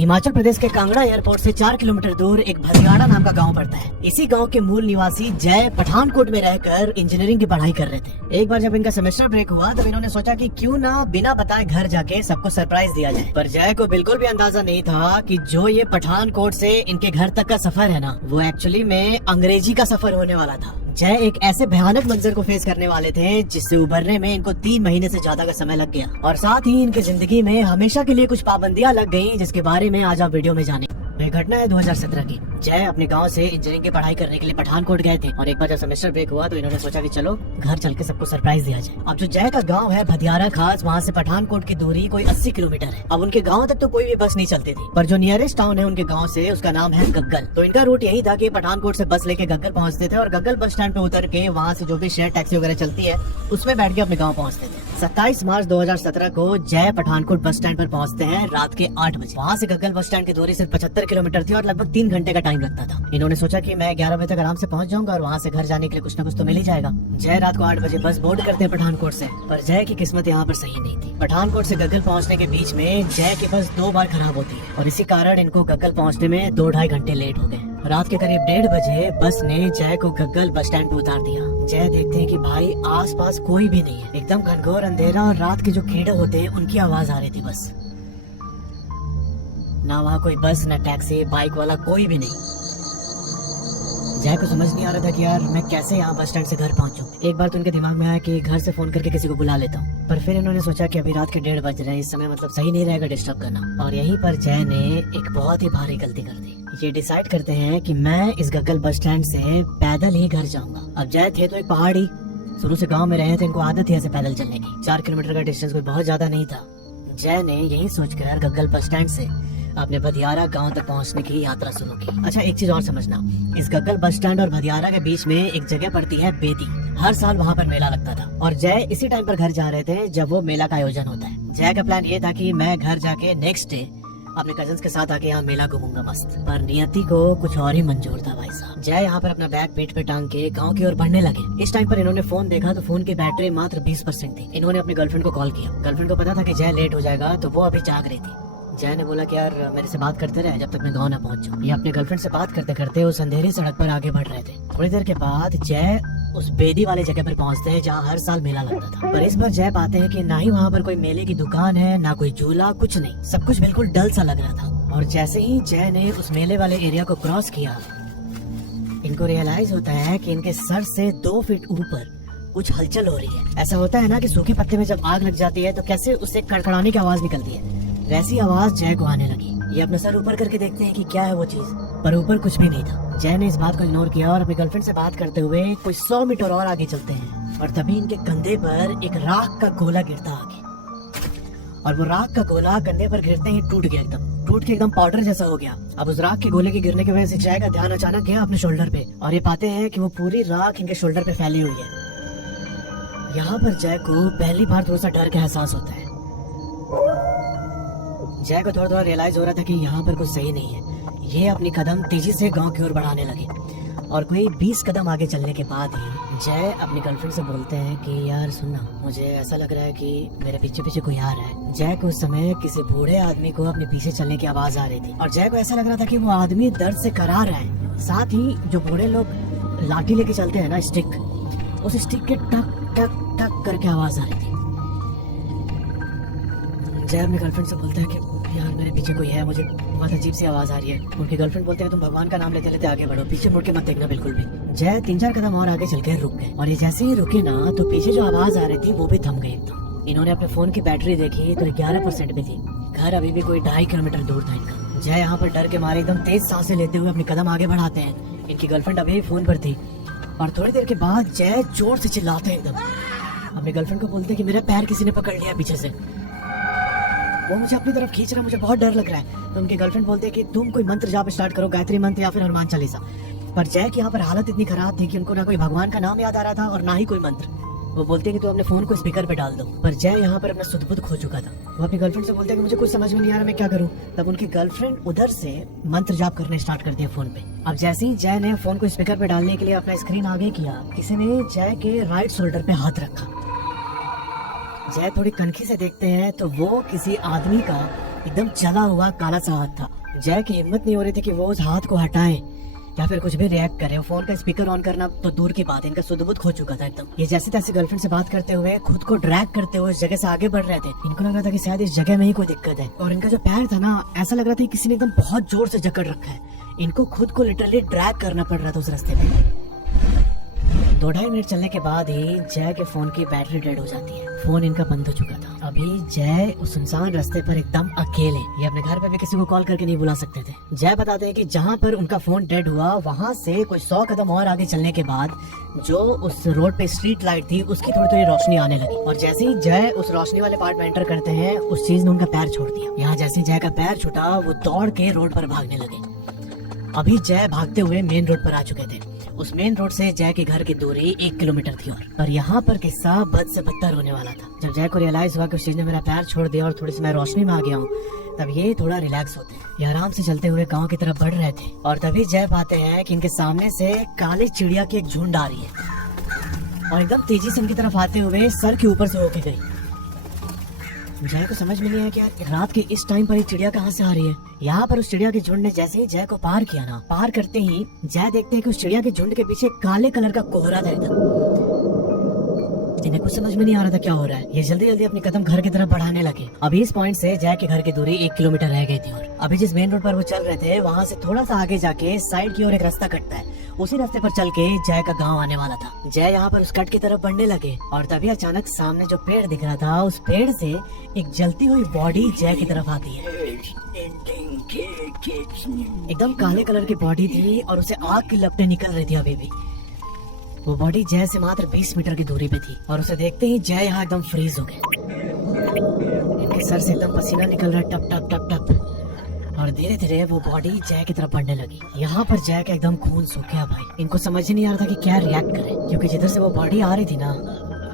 हिमाचल प्रदेश के कांगड़ा एयरपोर्ट से 4 किलोमीटर दूर एक भदियाड़ा नाम का गांव पड़ता है। इसी गांव के मूल निवासी जय पठानकोट में रहकर इंजीनियरिंग की पढ़ाई कर रहे थे। एक बार जब इनका सेमेस्टर ब्रेक हुआ तब इन्होंने सोचा कि क्यों ना बिना बताए घर जाके सबको सरप्राइज दिया जाए। पर जय को बिल्कुल भी अंदाजा नहीं था कि जो ये पठानकोट से इनके घर तक का सफर है ना, वो एक्चुअली में अंग्रेजी का सफर होने वाला था। जय एक ऐसे भयानक मंजर को फेस करने वाले थे जिससे उभरने में इनको 3 महीने से ज्यादा का समय लग गया और साथ ही इनकी जिंदगी में हमेशा के लिए कुछ पाबंदियां लग गयी, जिसके बारे में आज आप वीडियो में जाने। यह घटना है 2017 की। जय अपने गांव से इंजीनियरिंग की पढ़ाई करने के लिए पठानकोट गए थे और एक बार जब सेमेस्टर ब्रेक हुआ तो इन्होंने सोचा कि चलो घर चल के सबको सरप्राइज दिया जाए। अब जो जय का गांव है भदियाड़ा खास, वहाँ से पठानकोट की दूरी कोई 80 किलोमीटर है। अब उनके गांव तक तो कोई भी बस नहीं चलती थी, पर जो नियरेस्ट टाउन है उनके गाँव से उसका नाम है गग्गल। तो इनका रूट यही था कि पठानकोट से बस लेके गग्गल पहुँचते थे और गग्गल बस स्टैंड पे उतर के वहाँ से जो भी शेयर टैक्सी वगैरह चलती है उसमें बैठ के अपने गाँव पहुँचते थे। 27 मार्च 2017 को जय पठानकोट बस स्टैंड पर पहुंचते हैं रात के 8 बजे। वहाँ से गग्गल बस स्टैंड की दूरी सिर्फ 75 किलोमीटर थी और लगभग 3 घंटे का टाइम लगता था। इन्होंने सोचा कि मैं 11 बजे तक आराम से पहुंच जाऊंगा और वहाँ से घर जाने के लिए कुछ न कुछ तो मिल ही जाएगा। जय रात को 8 बजे बस बोर्ड करते हैं पठानकोट से, पर जय की किस्मत यहाँ पर सही नहीं थी। पठानकोट से गग्गल पहुँचने के बीच में जय की बस 2 बार खराब होती है और इसी कारण इनको गग्गल पहुँचने में 2-2.5 घंटे लेट हो गए। रात के करीब 1:30 बजे बस ने जय को गग्गल बस स्टैंड पे उतार दिया। जय देखते हैं कि भाई आसपास कोई भी नहीं है, एकदम घनघोर अंधेरा और रात के जो कीड़े होते हैं उनकी आवाज आ रही थी बस। ना वहाँ कोई बस, ना टैक्सी, बाइक वाला कोई भी नहीं। जय को समझ नहीं आ रहा था कि यार मैं कैसे यहाँ बस स्टैंड से घर पहुँचूं। एक बार तो उनके दिमाग में आया कि घर से फोन करके किसी को बुला लेता हूँ, पर फिर इन्होंने सोचा कि अभी रात के 1:30 बज रहे हैं, इस समय मतलब सही नहीं रहेगा डिस्टर्ब करना। और यहीं पर जय ने एक बहुत ही भारी गलती कर दी। ये डिसाइड करते हैं कि मैं इस गग्गल बस स्टैंड से पैदल ही घर जाऊंगा। अब जय थे तो एक पहाड़ी, शुरू से गांव में रहे थे, इनको आदत थी ऐसे पैदल चलने की। 4 किलोमीटर का डिस्टेंस कोई बहुत ज्यादा नहीं था। जय ने यही सोचकर गग्गल बस स्टैंड से अपने भदियाड़ा गांव तक पहुंचने की यात्रा शुरू की। अच्छा, एक चीज और समझना, इस गग्गल बस स्टैंड और भदियाड़ा के बीच में एक जगह पड़ती है बेदी। हर साल वहाँ पर मेला लगता था और जय इसी टाइम पर घर जा रहे थे जब वो मेला का आयोजन होता है। जय का प्लान ये था कि मैं घर जाके नेक्स्ट डे अपने कजन्स के साथ आके यहाँ मेला घूमूंगा मस्त, पर नियति को कुछ और ही मंजूर था भाई साहब। जय यहाँ पर अपना बैग पीठ पे टांग के गांव की ओर बढ़ने लगे। इस टाइम पर इन्होंने फोन देखा तो फोन की बैटरी मात्र 20% थी। इन्होंने अपनी गर्लफ्रेंड को कॉल किया। गर्लफ्रेंड को पता था कि जय लेट हो जाएगा तो वो अभी जाग रही थी। जय ने बोला कि यार मेरे से बात करते रहे जब तक मैं गाँव न पहुँच जाऊँ। ये अपने गर्लफ्रेंड से बात करते करते उस अंधेरी सड़क पर आगे बढ़ रहे थे। थोड़ी देर के बाद जय उस बेदी वाले जगह पर पहुंचते हैं जहाँ हर साल मेला लगता था, पर इस बार जय पाते हैं कि ना ही वहाँ पर कोई मेले की दुकान है, ना कोई झूला, कुछ नहीं। सब कुछ बिल्कुल डल सा लग रहा था। और जैसे ही जय ने उस मेले वाले एरिया को क्रॉस किया, इनको रियलाइज होता है कि इनके सर से 2 फीट ऊपर कुछ हलचल हो रही है। ऐसा होता है ना कि सूखे पत्ते में जब आग लग जाती है तो कैसे उससे कड़कड़ाने की आवाज निकलती है, वैसी आवाज जय को आने लगी। ये अपना सर ऊपर करके देखते हैं कि क्या है वो चीज, पर ऊपर कुछ भी नहीं था। जय ने इस बात को इग्नोर किया और अपनी गर्लफ्रेंड से बात करते हुए कोई 100 मीटर और आगे चलते हैं और तभी इनके कंधे पर एक राख का गोला गिरता आगे, और वो राख का गोला कंधे पर गिरते ही टूट गया, टूट के एकदम पाउडर जैसा हो गया। अब उस राख के गोले के गिरने की वजह से जय का ध्यान अचानक गया अपने शोल्डर पे और ये पाते हैं कि वो पूरी राख इनके शोल्डर पे फैली हुई है। यहाँ पर जय को पहली बार थोड़ा सा डर का एहसास होता है। जय को थोड़ा थोड़ा रियलाइज हो रहा था कि यहाँ पर कुछ सही नहीं है। ये अपनी कदम तेजी से गांव की ओर बढ़ाने लगे और कोई 20 कदम आगे चलने के बाद ही जय अपनी गर्लफ्रेंड से बोलते हैं कि यार सुनना, मुझे ऐसा लग रहा है कि मेरे पीछे पीछे कोई आ रहा है। जय को उस समय किसी बूढ़े आदमी को अपने पीछे चलने की आवाज आ रही थी और जय को ऐसा लग रहा था कि वो आदमी दर्द से करा रहा है। साथ ही जो बूढ़े लोग लाठी लेके चलते हैं ना, स्टिक, उस स्टिक के टक टक टक करके आवाज आ रही थी। जय अपनी गर्लफ्रेंड से बोलता है कि यार मेरे पीछे कोई है, मुझे बहुत अजीब सी आवाज आ रही है। उनकी गर्लफ्रेंड बोलते हैं तुम भगवान का नाम लेते लेते आगे बढ़ो, पीछे मुड़ के मत देखना बिल्कुल भी। जय 3-4 कदम और आगे चल के रुक गए और ये जैसे ही रुके ना तो पीछे जो आवाज आ रही थी वो भी थम गई एकदम। इन्होंने अपने फोन की बैटरी देखी तो 11% भी थी। घर अभी भी कोई 2.5 किलोमीटर दूर था इनका। जय यहाँ पर डर के मारे एकदम तेज सांसें लेते हुए अपने कदम आगे बढ़ाते हैं। इनकी गर्लफ्रेंड अभी भी फोन पर थी और थोड़ी देर के बाद जय जोर से चिल्लाते हैं एकदम। अपनी गर्लफ्रेंड को बोलते हैं कि मेरा पैर किसी ने पकड़ लिया पीछे से, वो मुझे अपनी तरफ खींच रहा है, मुझे बहुत डर लग रहा है। तो उनके गर्लफ्रेंड बोलते हैं कि तुम कोई मंत्र जाप स्टार्ट करो, गायत्री मंत्र या फिर हनुमान चालीसा। पर जय की यहाँ पर हालत इतनी खराब थी कि उनको ना कोई भगवान का नाम याद आ रहा था और ना ही कोई मंत्र। वो बोलते हैं कि तू अपने फोन को स्पीकर पे डाल दो, पर जय यहाँ पर अपना सुध बुध खो चुका था। वो अपनी गर्लफ्रेंड से बोलते हैं कि मुझे कुछ समझ में नहीं आ रहा, मैं क्या करूँ। तब उनकी गर्लफ्रेंड उधर से मंत्र जाप करने स्टार्ट करती है फोन पे। अब जैसे ही जय ने फोन को स्पीकर पे डालने के लिए अपना स्क्रीन आगे किया, किसी ने जय के राइट शोल्डर पे हाथ रखा। जय थोड़ी कनखी से देखते हैं तो वो किसी आदमी का एकदम जला हुआ काला सा हाथ था। जय की हिम्मत नहीं हो रही थी कि वो उस हाथ को हटाए या फिर कुछ भी रिएक्ट करे। फोन का स्पीकर ऑन करना तो दूर की बात है, इनका सुध बुध खो चुका था एकदम। ये जैसे तैसे गर्लफ्रेंड से बात करते हुए खुद को ड्रैग करते हुए इस जगह से आगे बढ़ रहे थे। इनको लग रहा था कि शायद इस जगह में ही कोई दिक्कत है, और इनका जो पैर था ना, ऐसा लग रहा था कि किसी ने एकदम बहुत जोर से जकड़ रखा है। इनको खुद को लिटरली ड्रैग करना पड़ रहा था उस रास्ते में। 2-2.5 मिनट चलने के बाद ही जय के फोन की बैटरी डेड हो जाती है। फोन इनका बंद हो चुका था। अभी जय उस सुनसान रास्ते पर एकदम अकेले, ये अपने घर पे भी किसी को कॉल करके नहीं बुला सकते थे। जय बताते हैं कि जहाँ पर उनका फोन डेड हुआ वहाँ से कुछ 100 कदम और आगे चलने के बाद जो उस रोड पे स्ट्रीट लाइट थी उसकी थोड़ी थोड़ी रोशनी आने लगी, और जैसे ही जय उस रोशनी वाले पार्ट में एंटर करते हैं उस चीज ने उनका पैर छोड़ दिया। यहाँ जैसे जय का पैर छूटा वो दौड़ के रोड पर भागने लगे। अभी जय भागते हुए मेन रोड पर आ चुके थे। उस मेन रोड से जय के घर की दूरी 1 किलोमीटर थी, और पर यहाँ पर किस्सा बद से बदतर होने वाला था। जब जय को रियलाइज हुआ कि उस चीज ने मेरा पैर छोड़ दिया और थोड़ी सी मैं रोशनी में आ गया हूँ, तब ये थोड़ा रिलैक्स होते हैं। ये आराम से चलते हुए गांव की तरफ बढ़ रहे थे, और तभी जय पाते हैं कि इनके सामने से काली चिड़िया की एक झुंड आ रही है और एकदम तेजी से इनकी तरफ आते हुए सर के ऊपर से होके गई। जय को समझ में नहीं आया कि रात के इस टाइम पर ये चिड़िया कहाँ से आ रही है। यहाँ पर उस चिड़िया के झुंड ने जैसे ही जय को पार किया ना, पार करते ही जय देखते हैं कि उस चिड़िया के झुंड के पीछे काले कलर का कोहरा था एकदम। इन्हें कुछ समझ में नहीं आ रहा था क्या हो रहा है। ये जल्दी जल्दी अपनी कदम घर की तरफ बढ़ाने लगे। अभी इस पॉइंट से जय के घर की दूरी 1 किलोमीटर रह गई थी, और अभी जिस मेन रोड पर वो चल रहे थे वहाँ से थोड़ा सा आगे जाके साइड की ओर एक रास्ता कटता है। उसी रास्ते पर चल के जय का गांव आने वाला था। जय यहाँ पर उस कट की तरफ बढ़ने लगे, और तभी अचानक सामने जो पेड़ दिख रहा था उस पेड़ से एक जलती हुई बॉडी जय की तरफ आती है। एकदम काले कलर की बॉडी थी और उसे आग की लपटें निकल रही थी। अभी भी वो बॉडी जय से मात्र 20 मीटर की दूरी पे थी, और उसे देखते ही जय यहाँ एकदम फ्रीज हो गए। इनके सर से एकदम पसीना निकल रहा है, टप टप टप टप, और धीरे धीरे वो बॉडी जय की तरफ बढ़ने लगी। यहाँ पर जय का एकदम खून सूख गया भाई। इनको समझ ही नहीं आ रहा था कि क्या रिएक्ट करें, क्योंकि जिधर से वो बॉडी आ रही थी ना,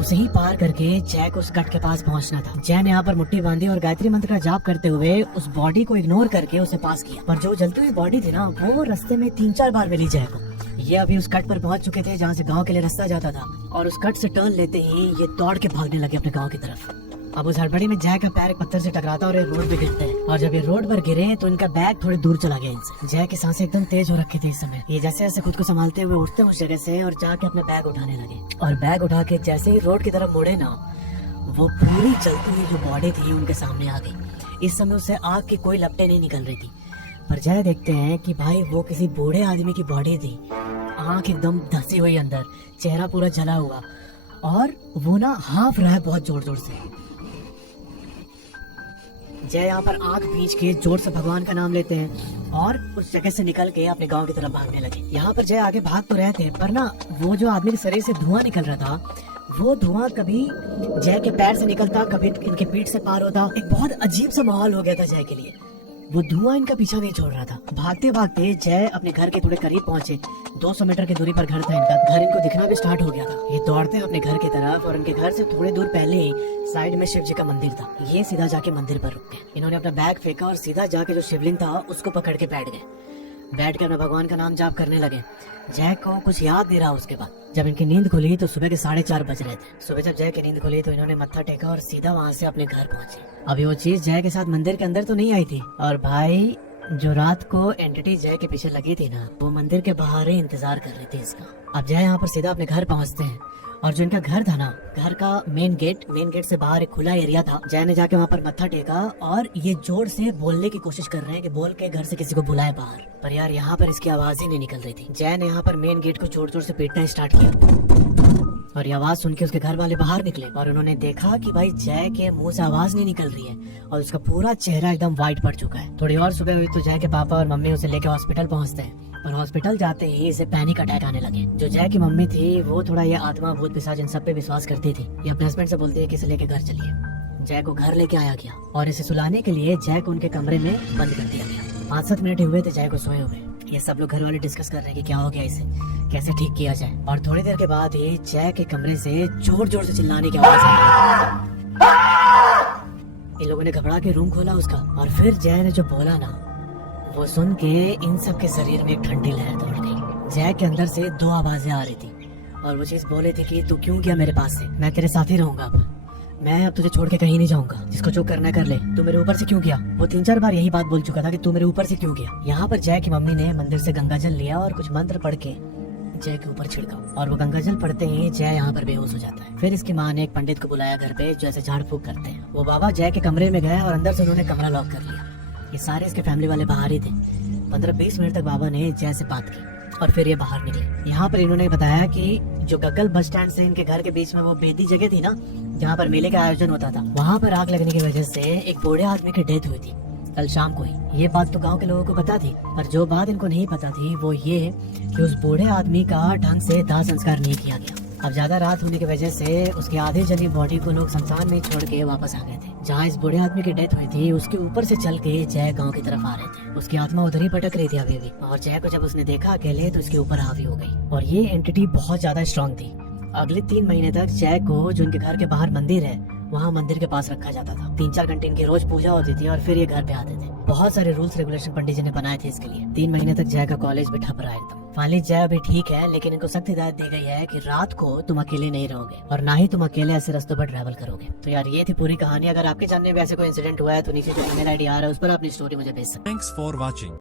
उसे ही पार करके जय को उस कट के पास पहुंचना था। जय ने यहाँ पर मुट्ठी बांधी और गायत्री मंत्र का जाप करते हुए उस बॉडी को इग्नोर करके उसे पास किया। पर जो जलती हुई बॉडी थी ना, वो रास्ते में 3-4 बार मिली जय को। ये अभी उस कट पर पहुंच चुके थे जहाँ से गांव के लिए रास्ता जाता था, और उस कट से टर्न लेते ही ये दौड़ के भागने लगे अपने गांव की तरफ। अब उस हड़बड़ी में जय का पैर एक पत्थर से टकराता और ये रोड पे गिरते हैं, और जब ये रोड पर गिरे तो इनका बैग थोड़ी दूर चला गया इनसे। जय की सांसें एकदम तेज हो रखी थी इस समय। ये जैसे जैसे खुद को संभालते हुए उठते उस जगह से और जाके अपने बैग उठाने लगे, और बैग उठा के जैसे ही रोड की तरफ मुड़े ना, वो पूरी चलती हुई जो बॉडी थी उनके सामने आ गई। इस समय उसे आग की कोई लपटें नहीं निकल रही थी, पर जय देखते हैं कि भाई वो किसी बूढ़े आदमी की बॉडी थी। आंख एकदम धसी हुई अंदर, चेहरा पूरा जला हुआ, और वो ना हाँफ रहा है बहुत जोर जोर से। जय यहाँ पर आंख भींच के जोर से भगवान का नाम लेते हैं और उस जगह से निकल के अपने गांव की तरफ भागने लगे। यहाँ पर जय आगे भाग तो रहे थे, पर ना वो जो आदमी के शरीर से धुआं निकल रहा था, वो धुआं कभी जय के पैर से निकलता, कभी इनके पीठ से पार होता। एक बहुत अजीब सा माहौल हो गया था जय के लिए। वो धुआं इनका पीछा नहीं छोड़ रहा था। भागते भागते जय अपने घर के थोड़े करीब पहुंचे। 200 मीटर की दूरी पर घर था इनका। घर इनको दिखना भी स्टार्ट हो गया था। ये दौड़ते अपने घर की तरफ, और इनके घर से थोड़े दूर पहले ही साइड में शिव जी का मंदिर था। ये सीधा जाके मंदिर पर रुक गए। इन्होंने अपना बैग फेंका और सीधा जाके जो शिवलिंग था उसको पकड़ के बैठ गए। बैठ कर अपने भगवान का नाम जाप करने लगे। जय को कुछ याद नहीं रहा। उसके बाद जब इनकी नींद खुली तो सुबह के 4:30 बज रहे थे। सुबह जब जय की नींद खुली तो इन्होंने मत्था टेका और सीधा वहाँ से अपने घर पहुंचे। अभी वो चीज जय के साथ मंदिर के अंदर तो नहीं आई थी, और भाई जो रात को एंटिटी जय के पीछे लगी थी ना, वो मंदिर के बाहर ही इंतजार कर रही थी इसका। अब जय यहाँ पर सीधा अपने घर पहुँचते हैं, और जो इनका घर था ना, घर का मेन गेट से बाहर एक खुला एरिया था। जय ने जाके वहाँ पर मत्था टेका, और ये जोर से बोलने की कोशिश कर रहे हैं कि बोल के घर से किसी को बुलाए बाहर, पर यार यहाँ पर इसकी आवाज ही नहीं निकल रही थी। जय ने यहाँ पर मेन गेट को जोर जोर से पीटना स्टार्ट किया, और ये आवाज सुन के उसके घर वाले बाहर निकले, और उन्होंने देखा कि भाई जय के मुंह से आवाज नहीं निकल रही है, और उसका पूरा चेहरा एकदम व्हाइट पड़ चुका है। थोड़ी और सुबह हुई तो जय के पापा और मम्मी उसे लेके हॉस्पिटल पहुंचते हैं, और हॉस्पिटल जाते ही इसे पैनिक अटैक आने लगे। जो जय की मम्मी थी वो थोड़ा ये आत्मा भूत पिशाच इन सब पे विश्वास करती थी। ये अपने हस्बैंड से बोलती है कि इसे लेके घर चलिए। जय को घर लेके आया गया, और इसे सुलाने के लिए जय को उनके कमरे में बंद कर दिया गया। 5-7 मिनट हुए थे जय को सोए हुए। ये सब लोग घर वाले डिस्कस कर रहे हैं कि क्या हो गया इसे, कैसे ठीक किया जाए। और थोड़ी देर के बाद ही जय के कमरे से जोर जोर से चिल्लाने की आवाज आई। इन लोगों ने घबरा के रूम खोला उसका, और फिर जय ने जो बोला ना, वो सुन के इन सब के शरीर में एक ठंडी लहर दौड़ गई। जय के अंदर से 2 आवाजें आ रही थी, और वो चीज बोले थी कि तू क्यों गया मेरे पास से, मैं तेरे साथ ही रहूंगा अब। मैं अब तुझे छोड़ के कहीं नहीं जाऊंगा, जिसको जो करना है कर ले। तू मेरे ऊपर से क्यों किया? वो 3-4 बार यही बात बोल चुका था कि तू मेरे ऊपर से क्यों किया। यहाँ पर जय की मम्मी ने मंदिर से गंगा जल लिया और कुछ मंत्र पढ़ के जय के ऊपर छिड़का, और वो गंगा जल पढ़ते ही जय यहाँ पर बेहोश हो जाता है। फिर इसकी माँ ने एक पंडित को बुलाया घर पे, जो ऐसे झाड़ फूक करते हैं। वो बाबा जय के कमरे में गए और अंदर से उन्होंने कमरा लॉक कर लिया। ये सारे इसके फैमिली वाले बाहर ही थे। 15-20 मिनट तक बाबा ने जय से बात की और फिर ये बाहर निकले। यहाँ पर इन्होंने बताया कि जो गग्गल बस स्टैंड से इनके घर के बीच में वो बेदी जगह थी ना, जहाँ पर मेले का आयोजन होता था, वहाँ पर आग लगने की वजह से एक बूढ़े आदमी की डेथ हुई थी कल शाम को ही। ये बात तो गांव के लोगों को पता थी, पर जो बात इनको नहीं पता थी वो ये कि उस बूढ़े आदमी का ढंग से दाह संस्कार नहीं किया गया। अब ज्यादा रात होने की वजह से उसकी आधे जली बॉडी को लोग शमशान में छोड़ के वापस आ गए थे। जहाँ इस बूढ़े आदमी की डेथ हुई थी उसके ऊपर से चल के जय गांव की तरफ आ रहे थे। उसकी आत्मा उधर ही भटक रही थी अभी भी, और जय को जब उसने देखा अकेले तो उसके ऊपर हावी हो गई। और ये एंटिटी बहुत ज्यादा स्ट्रांग थी। अगले 3 महीने तक जय को, जो इनके घर के बाहर मंदिर है, वहाँ मंदिर के पास रखा जाता था। 3-4 घंटे इनकी रोज पूजा होती थी और फिर ये घर पे आते थे। बहुत सारे रूल्स रेगुलेशन पंडित जी ने बनाए थे इसके लिए। 3 महीने तक जय का कॉलेज भी ठप रहा है एकदम। फाइनली जय अभी ठीक है, लेकिन इनको सख्त हिदायत दी गई है कि रात को तुम अकेले नहीं रहोगे और ना ही तुम अकेले ऐसे रास्तों पर ट्रैवल करोगे। तो यार ये थी पूरी कहानी। अगर आपके जानने में ऐसे कोई इंसिडेंट हुआ है तो नीचे जो ईमेल आईडी आ रहा है उस पर अपनी स्टोरी मुझे भेज सकते हैं। Thanks for watching.